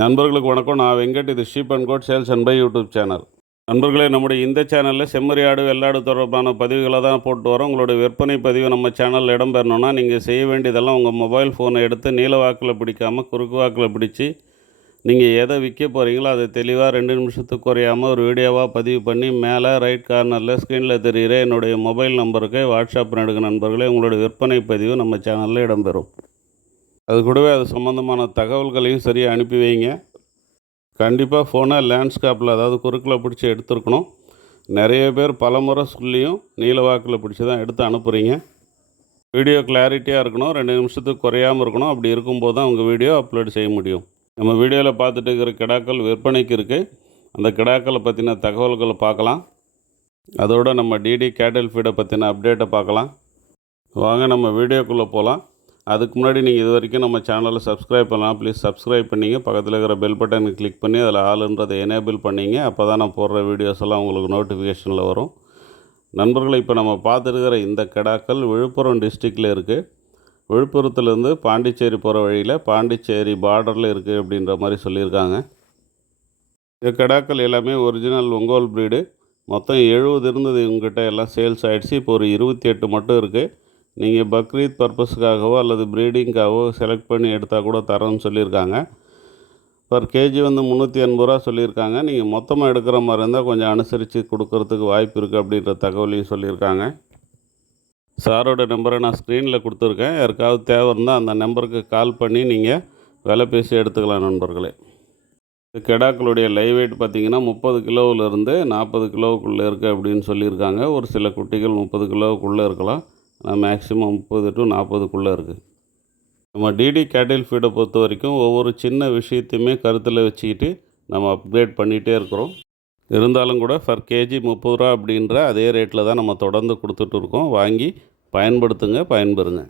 நண்பர்களுக்கு வணக்கம். நான் வெங்கட். இது sheep and goat sales and buy YouTube channel நண்பர்களே நம்முடைய இந்த சேனலில் செம்மறி ஆடு வெள்ளாடு தொடர்பான பதிவுகளை தான் போட்டு வரோம். உங்களுடைய விற்பனை பதிவு நம்ம சேனலில் இடம்பெறணும்னா நீங்கள் செய்ய வேண்டியதெல்லாம் உங்கள் மொபைல் ஃபோனை எடுத்து நீல வாக்கில் பிடிக்காமல் குறுக்கு வாக்கில் பிடிச்சி நீங்கள் எதை விற்க போகிறீங்களோ அதை தெளிவாக ரெண்டு நிமிஷத்துக்கு குறையாமல் ஒரு வீடியோவாக பதிவு பண்ணி மேலே ரைட் கார்னரில் ஸ்க்ரீனில் தெரிகிற என்னுடைய மொபைல் நம்பருக்கு வாட்ஸ்அப் எடுக்க நண்பர்களே உங்களுடைய விற்பனை பதிவு நம்ம சேனலில் இடம்பெறும் அது கூடவே அது சம்மந்தமான தகவல்களையும் சரியாக அனுப்பி வைங்க. கண்டிப்பாக ஃபோனை லேண்ட்ஸ்கேப்பில் அதாவது குறுக்கில் பிடிச்சி எடுத்துருக்கணும். நிறைய பேர் பலமுறை சொல்லியும் நீலவாக்கில் பிடிச்சி தான் எடுத்து அனுப்புகிறீங்க வீடியோ கிளாரிட்டியாக இருக்கணும். ரெண்டு நிமிஷத்துக்கு குறையாமல் இருக்கணும். அப்படி இருக்கும்போது தான் உங்கள் வீடியோ அப்லோட் செய்ய முடியும். நம்ம வீடியோவில் பார்த்துட்டு இருக்கிற கிடாக்கள் விற்பனைக்கு இருக்குது அந்த கிடாக்களை பற்றின தகவல்களை பார்க்கலாம். அதோடு நம்ம டிடி கேட்டல் ஃபீடை பற்றின அப்டேட்டை பார்க்கலாம். வாங்க நம்ம வீடியோக்குள்ளே போகலாம் அதுக்கு முன்னாடி நீங்கள் இது வரைக்கும் நம்ம சேனலை சப்ஸ்கிரைப் பண்ணலாம் ப்ளீஸ் சப்ஸ்கிரைப் பண்ணிங்க. பக்கத்தில் இருக்கிற பெல் பட்டனை கிளிக் பண்ணி அதில் ஆளுன்றதை எனேபிள் பண்ணிங்க. அப்போ தான் நான் போடுற வீடியோஸ் எல்லாம் உங்களுக்கு நோட்டிஃபிகேஷனில் வரும். நண்பர்களை இப்போ நம்ம பார்த்துருக்கிற இந்த கெடாக்கள் விழுப்புரம் டிஸ்ட்ரிக்டில் இருக்குது விழுப்புரத்துலேருந்து பாண்டிச்சேரி போகிற வழியில் பாண்டிச்சேரி பார்டரில் இருக்குது அப்படின்ற மாதிரி சொல்லியிருக்காங்க. இந்த கெடாக்கள் எல்லாமே ஒரிஜினல் ஒங்கோல் ப்ரீடு மொத்தம் எழுபது இருந்தது இவங்ககிட்ட எல்லாம் சேல்ஸ் ஆகிடுச்சு இப்போ ஒரு இருபத்தி எட்டு மட்டும் இருக்குது நீங்கள் பக்ரீத் பர்பஸுக்காகவோ அல்லது ப்ரீடிங்காகவோ செலக்ட் பண்ணி எடுத்தால் கூட தரோன்னு சொல்லியிருக்காங்க. பர் கேஜி வந்து முந்நூற்றி எண்பது ரூபா சொல்லியிருக்காங்க. நீங்கள் மொத்தமாக எடுக்கிற மாதிரி இருந்தால் கொஞ்சம் அனுசரித்து கொடுக்கறதுக்கு வாய்ப்பு இருக்குது அப்படின்ற தகவலையும் சொல்லியிருக்காங்க. சாரோட நம்பரை நான் ஸ்க்ரீனில் கொடுத்துருக்கேன். யாருக்காவது தேவை இருந்தால் அந்த நம்பருக்கு கால் பண்ணி நீங்கள் விலை பேசி எடுத்துக்கலாம் நண்பர்களே. கெடாக்களுடைய லைவ் வெயிட் பார்த்திங்கன்னா முப்பது கிலோவிலேருந்து நாற்பது கிலோவுக்குள்ளே இருக்குது அப்படின்னு சொல்லியிருக்காங்க. ஒரு சில குட்டிகள் முப்பது கிலோவுக்குள்ளே இருக்கலாம். ஆனால் மேக்ஸிமம் முப்பது டு நாற்பதுக்குள்ளே இருக்குது நம்ம டிடி கேட்டில் ஃபீடை பொறுத்த வரைக்கும் ஒவ்வொரு சின்ன விஷயத்தையுமே கருத்தில் வச்சுக்கிட்டு நம்ம அப்கிரேட் பண்ணிகிட்டே இருக்கிறோம். இருந்தாலும் கூட ஃபர் கேஜி முப்பது ரூபா அப்படின்ற அதே ரேட்டில் தான் நம்ம தொடர்ந்து கொடுத்துட்டு இருக்கோம். வாங்கி பயன்படுத்துங்க பயன்பெறுங்க.